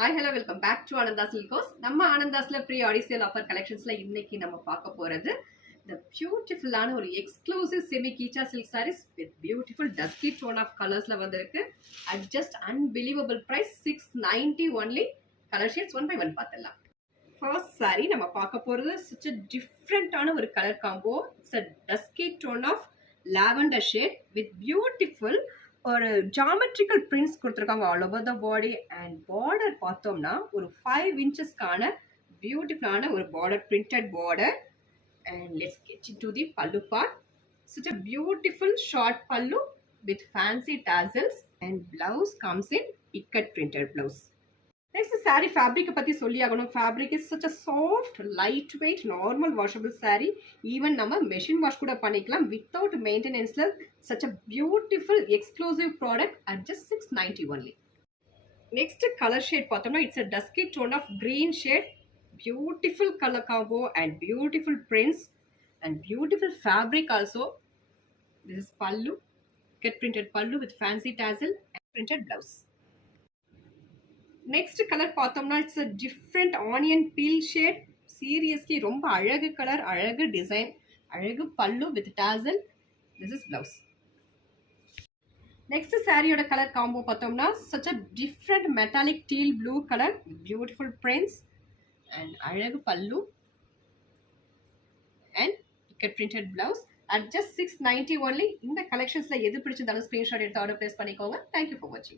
Hi, hello, welcome back to Ananda Silkos. நம்ம ஆனந்தாஸ்ல pre Aadi sale offer கலெக்ஷன்ஸ்ல இன்னைக்கு நம்ம பார்க்க போறது the பியூட்டிஃபுல்லான ஒரு எக்ஸ்க்ளூசிவ் செமி கீச்சா silk sarees with beautiful dusky tone of colors வந்திருக்கு at just unbelievable price 690 only. Colour shades one by one பார்த்துடலாம். ஃபர்ஸ்ட் saree நம்ம பார்க்க போறது such a டிஃப்ரெண்டான ஒரு colour combo. It's a dusky tone of lavender shade with beautiful ஒரு geometrical prints கொடுத்துருக்காங்க all over the body. And border பார்த்தோம்னா ஒரு 5 இன்ச்சஸ்க்கான பியூட்டிஃபுல்லான ஒரு border, printed border. And let's get into the பல்லு part. such a beautiful short pallu with fancy tassels and blouse comes in ikat printed blouse. Next saree fabric பத்தி சொல்லி ஆகணும். Fabric is such a soft, lightweight, normal washable saree. Even நம்ம machine wash கூட பண்ணிக்கலாம் without maintenance. Such a beautiful exclusive product at just 690 only. Next color shade பார்த்தோம்னா it's a dusky tone of green shade. Beautiful color combo and beautiful prints and beautiful fabric also. This is pallu, cut printed pallu with fancy tassel and printed blouse. Next colour பார்த்தோம்னா it's a different onion peel shade. Seriously ரொம்ப அழகு colour, அழகு design, அழகு pallu with tassel. This is blouse. Next சாரியோட colour combo பார்த்தோம்னா such a different metallic teal blue colour, beautiful prints and அழகு pallu and ikat printed blouse at just 690 only. இந்த கலெக்ஷன்ஸ்ல எது பிடிச்சிருந்தாலும் ஸ்கிரீன்ஷாட் எடுத்து ஆர்டர் பிளேஸ் பண்ணிக்கோங்க. தேங்க்யூ ஃபார் வாட்சிங்.